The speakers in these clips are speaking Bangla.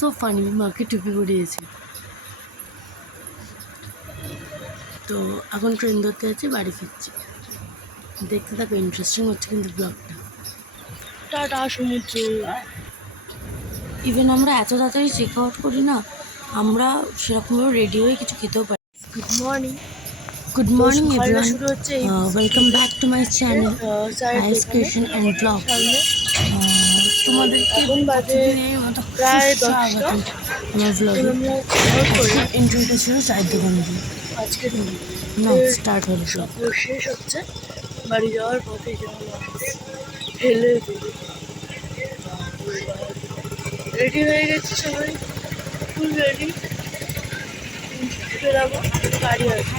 সো ফানি, মাকে টুপি পরিয়েছে। তো এখন ট্রেন ধরতে যাচ্ছি, বাড়ি ফিরছি। দেখতে থাকো, ইন্টারেস্টিং হচ্ছে কিন্তু ব্লগটা। টাটা সমুদ্র। ইভেন আমরা এত তাড়াতাড়ি চেক আউট করি না, আমরা সেরকমভাবে রেডি হয়ে কিছু খেতেও পারি। Good morning everyone, welcome back to my channel ice creation and blog. তোমাদেরকে প্রতিদিনের মতো প্রায় স্বাগত আমার ব্লগে। আজকে ইন্ট্রোটা ছিল চায়ের দোকান দিয়ে, আজকে না স্টার্ট হলো, সব শেষ হচ্ছে। বাড়ি যাওয়ার পথে হেলে রেডি হয়ে গেছি, সবাই ফুল রেডি। বেরাবো, গাড়ি আছে,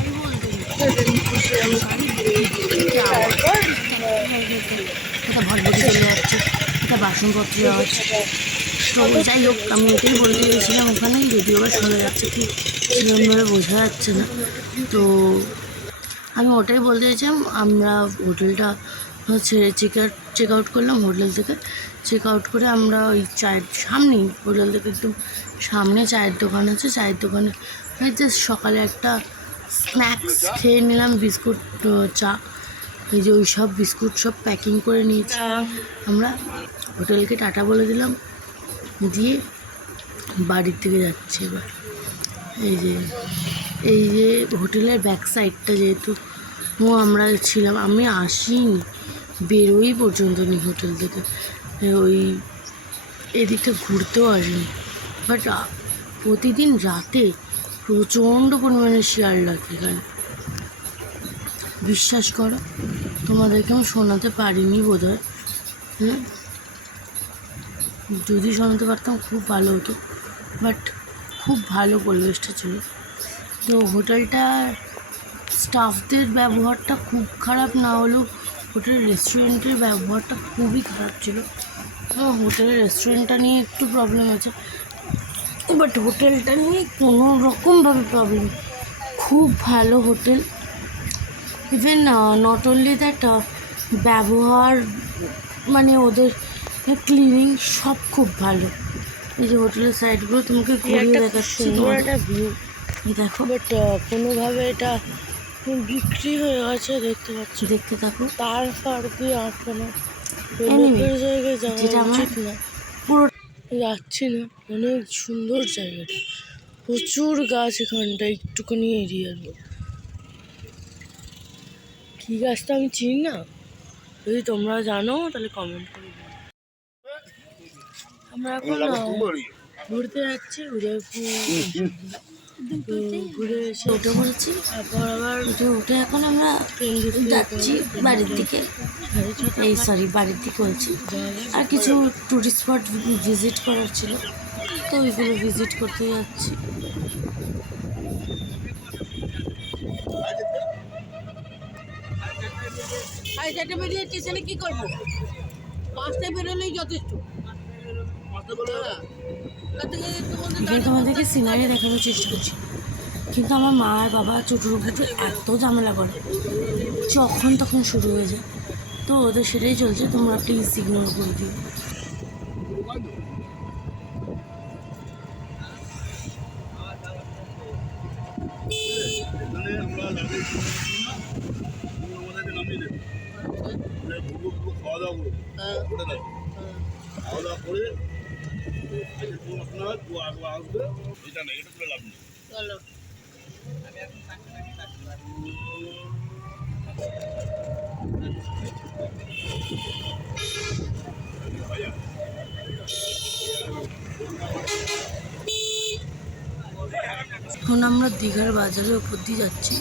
ভটভটি চলে যাচ্ছে, একটা বাসনপত্র যাচ্ছে। তো যাই হোক, আমি ওটাই বলতে গেছিলাম, ওখানেই যদিও বা শোনা যাচ্ছে কি সেরকমভাবে বোঝা যাচ্ছে না। তো আমি ওটাই বলতে চাইছিলাম, আমরা হোটেলটা ছেড়ে চেক আউট করলাম। হোটেল থেকে চেক আউট করে আমরা ওই চায়ের সামনেই, হোটেল থেকে একদম সামনে চায়ের দোকান আছে, চায়ের দোকানে জাস্ট সকালে একটা স্ন্যাক্স খেয়ে নিলাম, বিস্কুট চা। এই যে ওই সব বিস্কুট সব প্যাকিং করে নিয়েছি আমরা। হোটেলকে টাটা বলে দিলাম, দিয়ে বাড়ির দিকে যাচ্ছি এবার। এই যে হোটেলের ব্যাক সাইডটা, যেহেতু আমরা ছিলাম, আমি আসিনি, বেরোই পর্যন্ত নি হোটেল থেকে, ওই এদিকটা ঘুরতেও আসিনি। বাট প্রতিদিন রাতে প্রচণ্ড পরিমাণে শিয়াল ডাকে এখানে, বিশ্বাস করো। তোমাদেরকে আমি শোনাতে পারিনি বোধ হয়, যদি শোনাতে পারতাম খুব ভালো হতো। বাট খুব ভালো পরিবেশটা ছিল। তো হোটেলটার স্টাফদের ব্যবহারটা খুব খারাপ না হলেও হোটেলের রেস্টুরেন্টের ব্যবহারটা খুবই খারাপ ছিল। হোটেলের রেস্টুরেন্টটা নিয়ে একটু প্রবলেম আছে, বাট হোটেলটা নিয়ে কোনো রকমভাবে প্রবলেম। খুব ভালো hotel. Even not only that, ব্যবহার মানে ওদের ক্লিনিং সব খুব ভালো। এই যে হোটেলের সাইডগুলো তোমাকে ঘুরিয়ে দেখাচ্ছি, তোমার একটা ভিউ দেখো। বাট কোনোভাবে এটা বিক্রি হয়ে গেছে, দেখতে পাচ্ছ, দেখতে থাকো। তার দিয়ে আটকানো, জায়গায় যাওয়া উচিত না, পুরো যাচ্ছি না। অনেক সুন্দর জায়গাটা, প্রচুর গাছ এখানটা, একটুখানি এরিয়ার। কী গাছটা আমি চিনি না, যদি তোমরা জানো তাহলে কমেন্ট করে বলো। আমরা এখন ঘুরতে যাচ্ছি, ঘুরে এসে উঠে পড়েছি। তারপর আবার উঠে এখন আমরা ট্রেন ধরে যাচ্ছি বাড়ির দিকে। বাড়ির দিকে বলছি। আর কিছু টুরিস্ট স্পট ভিজিট করার ছিল, তো ওইগুলো ভিজিট করতে যাচ্ছি। স্টেশনে কি করবো, পাঁচটায় বেরোলেই যথেষ্ট। তোমাদেরকে সিনারি দেখানোর চেষ্টা করছি, কিন্তু আমার মা আর বাবা চুটুর পুটুর এত ঝামেলা করে, যখন তখন শুরু হয়ে যায়। তো ওদের সেটাই চলছে, তোমরা প্লিজ ইগনোর করে দিও। খাওয়া দাওয়া করে আসবে, এটা না, এটা লাভ নেই। এখন আমরা দীঘার বাজারের ওপর দিয়ে যাচ্ছি।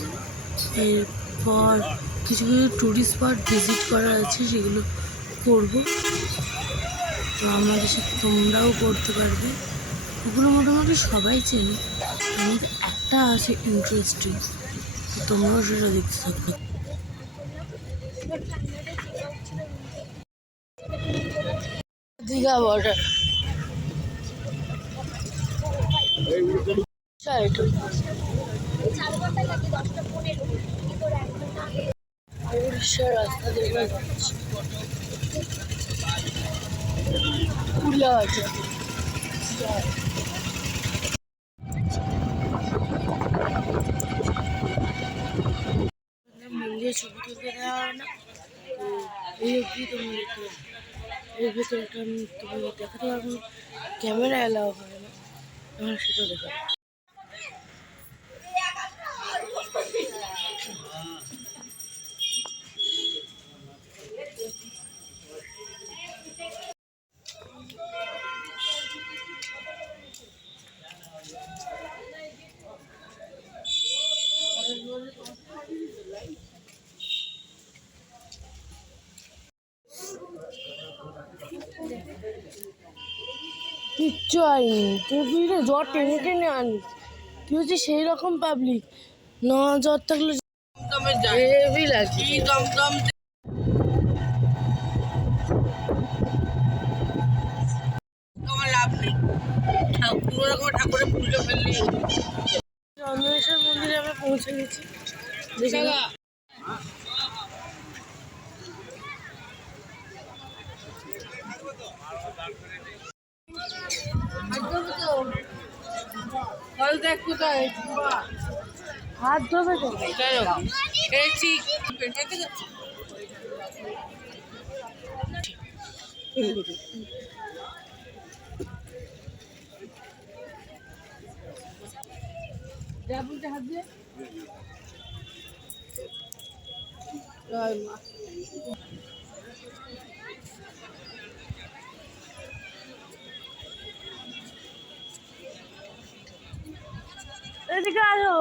এরপর কিছু কিছু টুরিস্ট স্পট ভিজিট করার আছে, সেগুলো করব। তো আমাদের সাথে তোমরাও করতে পারবে, ওগুলো মোটামুটি সবাই চেনে। আমাদের একটা আছে ইন্টারেস্টিং, তো তোমরাও সেটা দেখতে থাকবে। দীঘা বর্ডার উড়িষ্যার রাস্তা দিয়ে যাচ্ছি, পুরিয়া আছে। মন্দিরে ছবি তুলতে দেওয়া হয় না, তো এই অবধি তোমাদেরকে এর ভেতরটা আমি তোমাদের দেখাতে পারবো। ক্যামেরা অ্যালাউ হয় না, আমার সেটা দেখা। কিচ্ছু হয়নি, তুই বুঝলে জ্বর টেনে টেনে আনিস, তুই হচ্ছে সেই রকম পাবলিক না, জ্বর থাকলে হেভি লাগছে। চন্দ্রেশ্বর মন্দিরে আমরা পৌঁছে গেছি। হাত ধোবে তো হাত দিয়ে এদিকে আসো।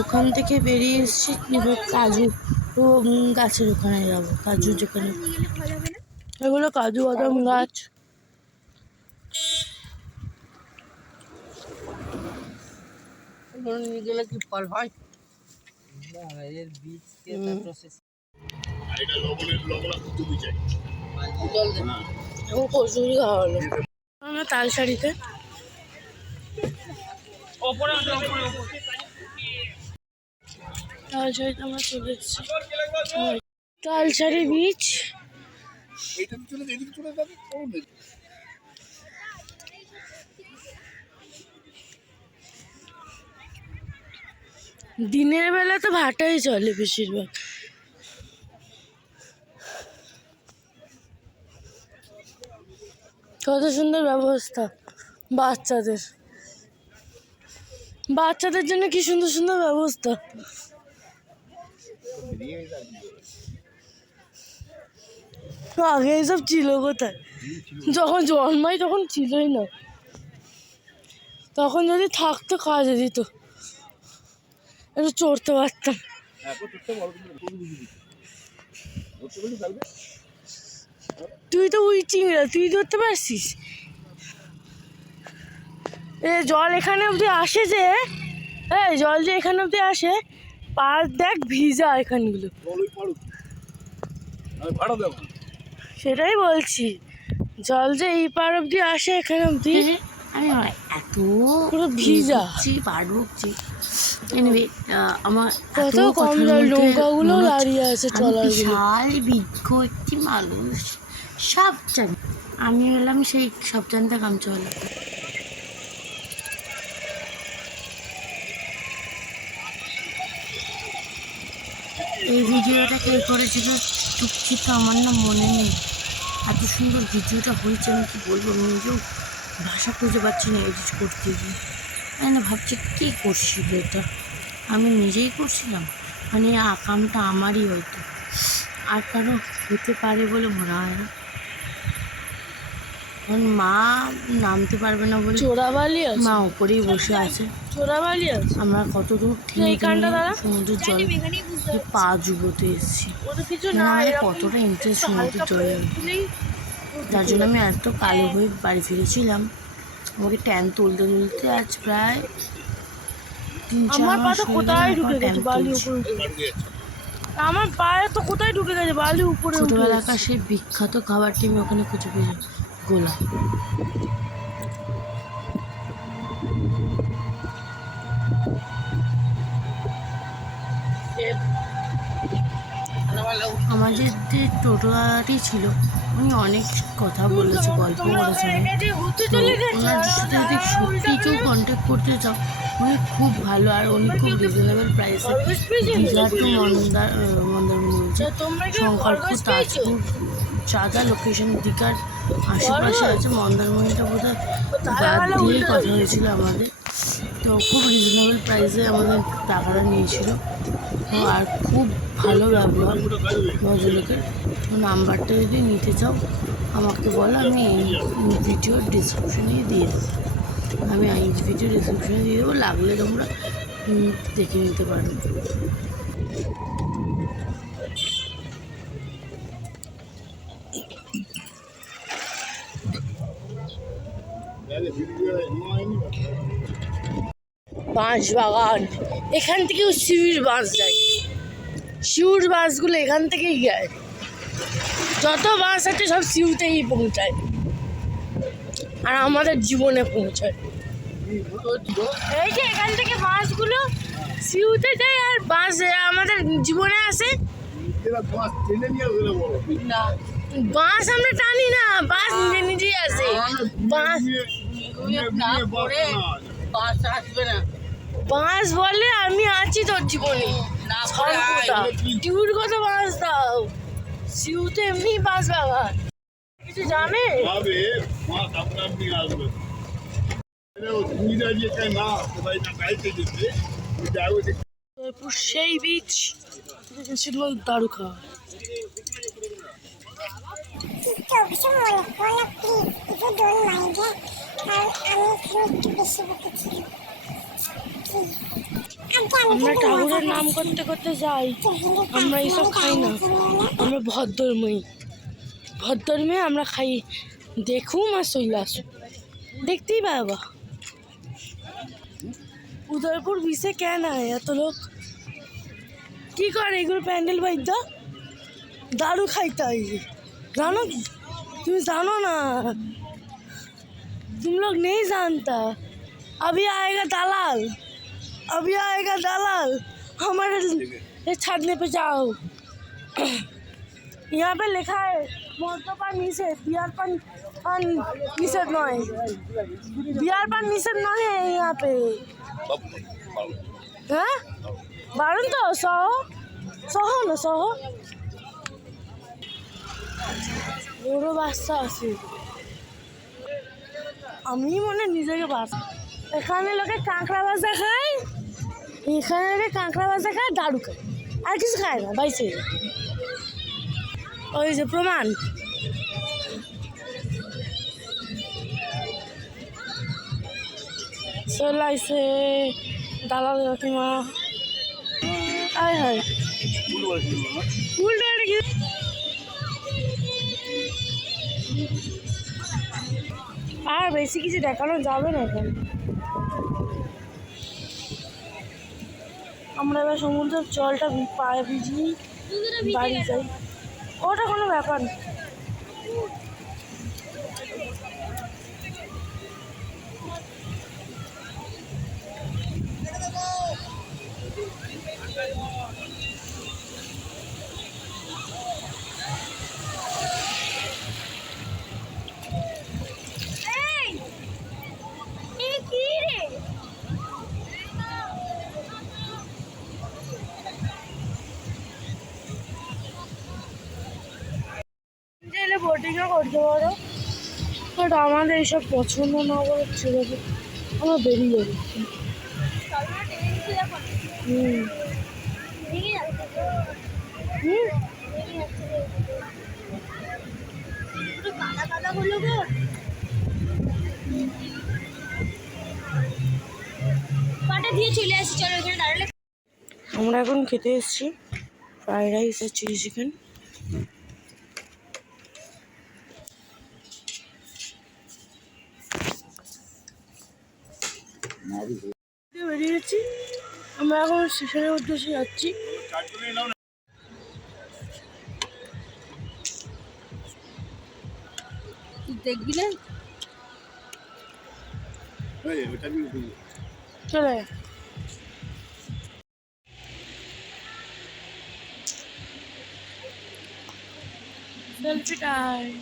ওখান থেকে বেরিয়ে এসেছি, এবার কাজু গাছের ওখানে যাবো। কাজু যেখানে, এগুলো কাজু বাদাম গাছ। নিয়ে গেলে কি ফল হয়? এখন কচুরি খাওয়া হলো আমরা তালসারিতে। তালসারিতে আমরা চলে এসেছি, তালসারি বিচ। দিনের বেলা তো ভাটাই চলে বেশিরভাগ। কত সুন্দর ব্যবস্থা বাচ্চাদের, বাচ্চাদের জন্য কি সুন্দর সুন্দর ব্যবস্থা। আগে এইসব ছিল কোথায়? যখন জন্মাই তখন ছিলই না, তখন যদি থাকতো কাজে দিত, একটু চড়তে পারতাম। তুই তো ওই চিংড়া, তুই ধরতে পারছিস? এ জল এখানে অবধি আসে যে, এই জল যে এখানে অবধি আসে, পার দেখ ভিজা এখানগুলো। সেটাই বলছি, জল যে এই পার অবধি আসে এখানে অবধি, আমি এত পুরো ভিজা পাড় ভুগছি। এনিওয়ে আমার কত কম নৌকাগুলো দাঁড়িয়ে আছে ট্রলারগুলো। বিশাল বিজ্ঞ একটি মানুষ, সব জানি। আমি হলাম সেই সব জানতে কামচলা। এই ভিডিওটা কে করেছিল টুকছি তো আমার না মনে নেই। এত সুন্দর ভিডিওটা হয়েছে, আমি কি বলবো, আমি নিজেও ভাষা খুঁজে পাচ্ছি না এডিট করতে গিয়ে। আমি না ভাবছি কে করছিল এটা, আমি নিজেই করছিলাম, মানে কামটা আমারই হয়তো, আর কারো হতে পারে বলে মনে হয় না। কারণ মা নামতে পারবে না বলে চোরাবালি আছে, মা উপরেই বসে আছে। চোরাবালি আছে। আমরা কতদূর সমুদ্রের জল পা জুবোতে এসেছি, আমাদের কতটা ইন্টারেস্ট সমুদ্রের জলে, যার জন্য আমি এত কালো হয়ে বাড়ি ফিরেছিলাম। আমাকে ট্যান তুলতে তুলতে আজ প্রায় 3-4 মাস কোথায় ঢুকে গেছে বালি উপরে, আমার পায়ে তো কোথায় ঢুকে গেছে বালি উপরে। ছোটবেলাকার সেই বিখ্যাত খাবারটি আমি ওখানে খুঁজে পেয়েছি, গোলা। আমাদের যে টোটোটি ছিল উনি অনেক কথা বলেছে, গল্প করেছে। তো ওনার সাথে যদি সত্যি কেউ কন্ট্যাক্ট করতে চাও, উনি খুব ভালো, আর উনি খুব রিজনেবল প্রাইসে দীঘা টু মন্দারমণি বলছে, শঙ্করপুর, তাজপুর যা যা লোকেশন দীঘার আশেপাশে আছে, মন্দারমণিটা বোধহয় বাদ দিয়েই কথা হয়েছিল আমাদের। তো খুব রিজনেবল প্রাইসে আমাদের টাকাটা নিয়েছিল, আর খুব ভালো ব্যবহার ভদ্রলোকের। নাম্বারটা যদি নিতে চাও আমাকে বলো, আমি এই ভিডিওর ডিসক্রিপশনেই দিয়ে দেবো, লাগলে তোমরা দেখে নিতে পারো। বাঁশ বাগান, এখান থেকেও শিউর বাঁশ যায়, শিউর বাঁশগুলো এখান থেকেই যায়, যত বাঁশ আছে সব শিউতেই পৌঁছায়, আর আমাদের জীবনে পৌঁছায়। এই যে এখান থেকে বাঁশগুলো শিউতে যায়, আর বাঁশ আমাদের জীবনে আসে। বাঁশ আমরা টানি না, বাঁশ নিজে নিজেই আসে। বাঁশ বাঁশ বলে আমি আছি তোর জীবনে, টিউর কথা বাঁশ দাও, শিউতে এমনি বাঁশ বাগান কিছু জানে। সেই বীজ দারু খাওয়া। আমরা ঠাকুরের নাম করতে করতে যাই, আমরা এইসব খাই না, আমরা ভদ্রময়ী আমরা খাই, দেখুম আর চলে আসুম, দেখতেই পাবা। উদয়পুর বিচে কেন হয় এত লোক, কি করে এগুলো প্যান্ডেল বাইদা দারু খাইতে হয়, জানো কি? তুমি জানো না, तुम लोग नहीं जानता। अभी आएगा दलाल, हमारे छाड़ने पे जाओ। यहाँ पे लिखा है मद्यपान निषेध, बियर पान निषेध नয়, बियर पान निषेध नয় यहाँ पे। হ্যাঁ বারণ তো, সহ না সহ বড় বাচ্চা আছে, আমি মনে নিজেকে বাস। এখানে লোকে কাঁকড়া ভাজা খায়, দারু খায়, আর কিছু খায় না বাইসে। ওই যে প্রমাণ, চলে আসে দালাল কাকিমা। আয় হায় উল্টো কি আর বেশি কিছু দেখানো যাবে না এখন। আমরা এবার সমুদ্রের জলটা পায়ে ভিজিয়ে বাড়ি যাই, ওটা কোনো ব্যাপার না। চাইলে বোটিংও করতে পারো, বাট আমাদের এইসব পছন্দ না করে ছিল আমরা বেরিয়ে যাবো। হুম হুম আমরা এখন খেতে এসেছি ফ্রাইড রাইস আর চিলি চিকেন। বেরিয়ে গেছি, আমরা এখন স্টেশনের উদ্দেশ্যে যাচ্ছি। দেখবি না চলে সেলফি টাইম।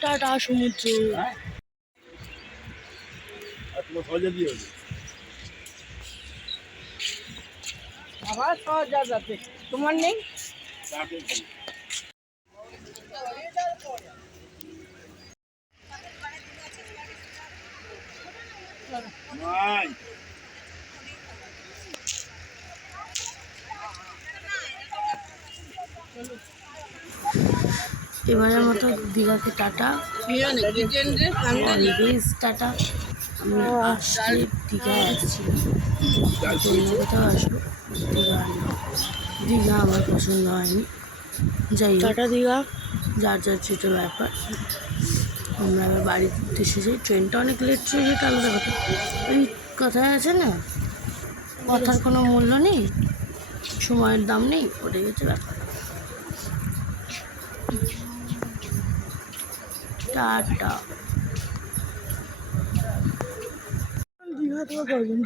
টাটা সমুদ্র। আবার ৬০০০ যাচ্ছে, তোমার নেই? এবারের মতো দীঘাকে টাটা, অলওয়েজ টাটা। আমি আসলে দীঘায় আসছি, অন্য কোথাও আসবো, দীঘা দীঘা আমার পছন্দ হয়নি। যাই হোক, টাটা দীঘা। যার যার যেটা ব্যাপার। আমরা এবার বাড়ির উদ্দেশ্যে যাই। ট্রেনটা অনেক লেট ছিল, সেটা আলাদা কথা। ওই কথায় আছে না, কথার কোনো মূল্য নেই, সময়ের দাম নেই, ওটাই হচ্ছে ব্যাপার। টাটা। দীঘা তো পারবেন,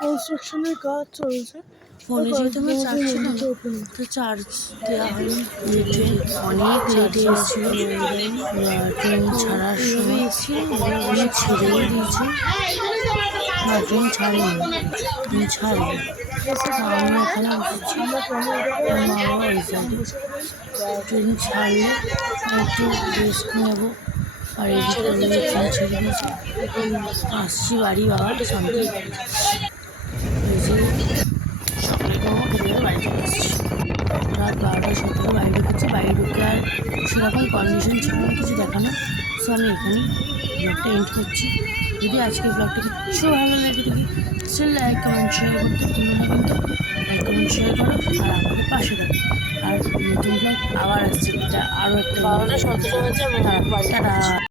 কনস্ট্রাকশনের কাজ চলছে। ফোনে যেহেতু আমার চার্জ ছিল না, তো চার্জ দেওয়া হয়নি। অনেক লেটে এসেছিলো, ট্রেন ছাড়ার সময় অনেক ছেড়েই দিয়েছে না, ট্রেন ছাড়েনি, ট্রেন ছাড়েনি। আমি ওখানে বসেছি, আমার বাবা ওই সাইডে। ট্রেন ছাড়লে একটু রেস্ট নেবো, আর এদিকে ট্রেন ছেড়ে দিয়েছে। আসছি বাড়ি, বাবা শান্তি। ওই যে সকালে খাবো, খেতে বাড়ি চলে আসছি। রাত 12টা 17 বাড়ি ঢুকেছি। বাড়ি ঢুকে আর সেরকম কন্ডিশন ছিল না কিছু দেখানো, সো আমি এখানেই ব্লগটা এন্ড করছি। যদি আজকে ব্লগটা কিছু ভালো লাগে থাকে, স্টিল লাইক কমেন্ট শেয়ার করতে ভুলো না, কিন্তু লাইক কমেন্ট শেয়ার করো আর আমাদের পাশে থাকো। আর নতুন ব্লগ আবার আসছে, এটা আরও একটা 12টা 17 হয়েছে। টাটা।